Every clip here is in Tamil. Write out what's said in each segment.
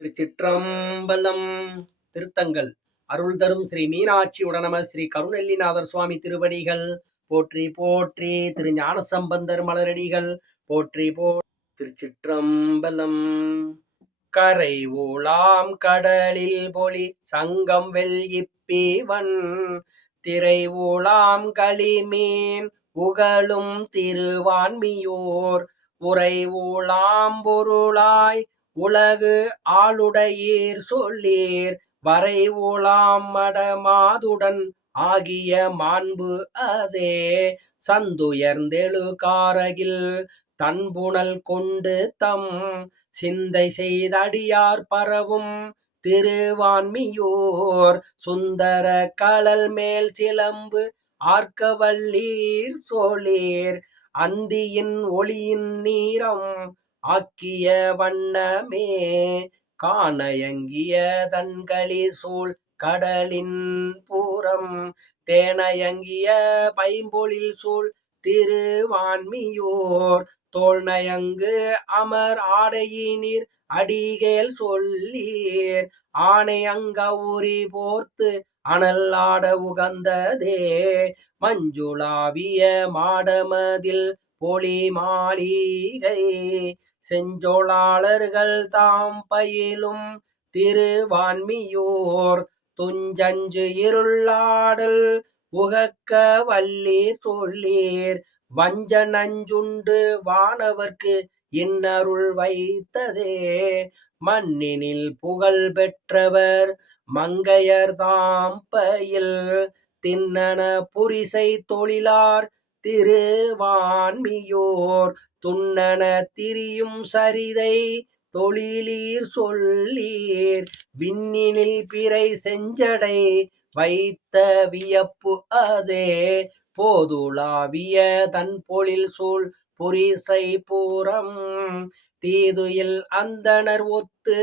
திருச்சிற்றம்பலம். திருத்தங்கள் அருள் தரும் ஸ்ரீ மீனாட்சி உடனம ஸ்ரீ கருணெல்லிநாதர் சுவாமி திருவடிகள் போற்றி போற்றி. திரு ஞான சம்பந்தர் மலரடிகள் போற்றி திருச்சிற்றம்பலம். கரை ஊலாம் கடலில் பொலி சங்கம் வெள்ளிப்பீவன் திரை ஊலாம் களிமீன் உகழும் திருவான்மியோர் உரை ஊலாம் பொருளாய் உலகு ஆளுடையீர் சொல்லீர் வரை ஊலாம் மடமாதுடன் ஆகிய மாண்பு அதே சந்துயர்ந்தெழு காரகில் தன்புணல் கொண்டு தம் சிந்தை செய்தடியார் பரவும் திருவான்மியோர் சுந்தர களல் மேல் சிலம்பு ஆர்க்கவல்லீர் சோழீர் அந்தியின் ஒளியின் நீரம் ஆக்கிய வண்ணமே காணயங்கிய தன்களி சூழ் கடலின் பூரம் தேனயங்கிய பைம்பொழில் சூழ் திருவான்மியோர் தோல்நயங்கு அமர் ஆடையினீர் அடிகேல் சொல்லீர் ஆனை அங்க உரி போர்த்து அனல் ஆட உகந்ததே மஞ்சுளாவிய மாடமதில் பொலி மாளிகை செஞ்சோளாளர்கள் தாம் பயிலும் திருவான்மியோர் துஞ்சஞ்சு இருளாடல் உகக்க வல்லீர் சொல்லீர் வஞ்ச நஞ்சுண்டு வானவர்க்கு இன்னருள் வைத்ததே மண்ணினில் புகழ் பெற்றவர் மங்கையர் தாம் பயில் தின்னன புரிசை தொழிலார் திருவான்மியோர் துன்னன திரியும் சரிதை தொழிலீர் சொல்லீர் விண்ணினில் பிறை செஞ்சடை வைத்த வியப்பு அதே போதுலாவிய தன் பொழில் சூழ் புரிசை பூரம் தீதுயில் அந்தணர் ஒத்து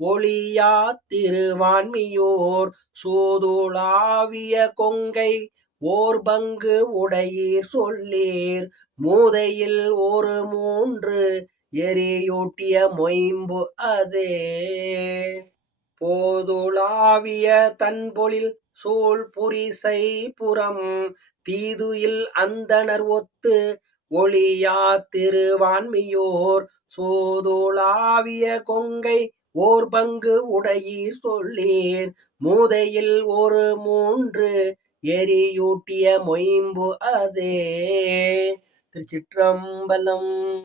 ஒளியா திருவான்மியோர் சூதுலாவிய கொங்கை ஓர் பங்கு உடையீர் சொல்லீர் மூதையில் ஒரு மூன்று எரியூட்டிய மொயம்பு அதே போதுலாவிய தன்பொழில் சூழ் புரிசை புறம் தீதுயில் அந்தணர் ஒத்து ஒளியா திருவான்மியோர் சூதுலாவிய கொங்கை ஓர் பங்கு உடையீர் சொல்லீர் மூதையில் ஒரு மூன்று எரியூட்டிய மொயம்பு அதே. திருச்சிற்றம்பலம்.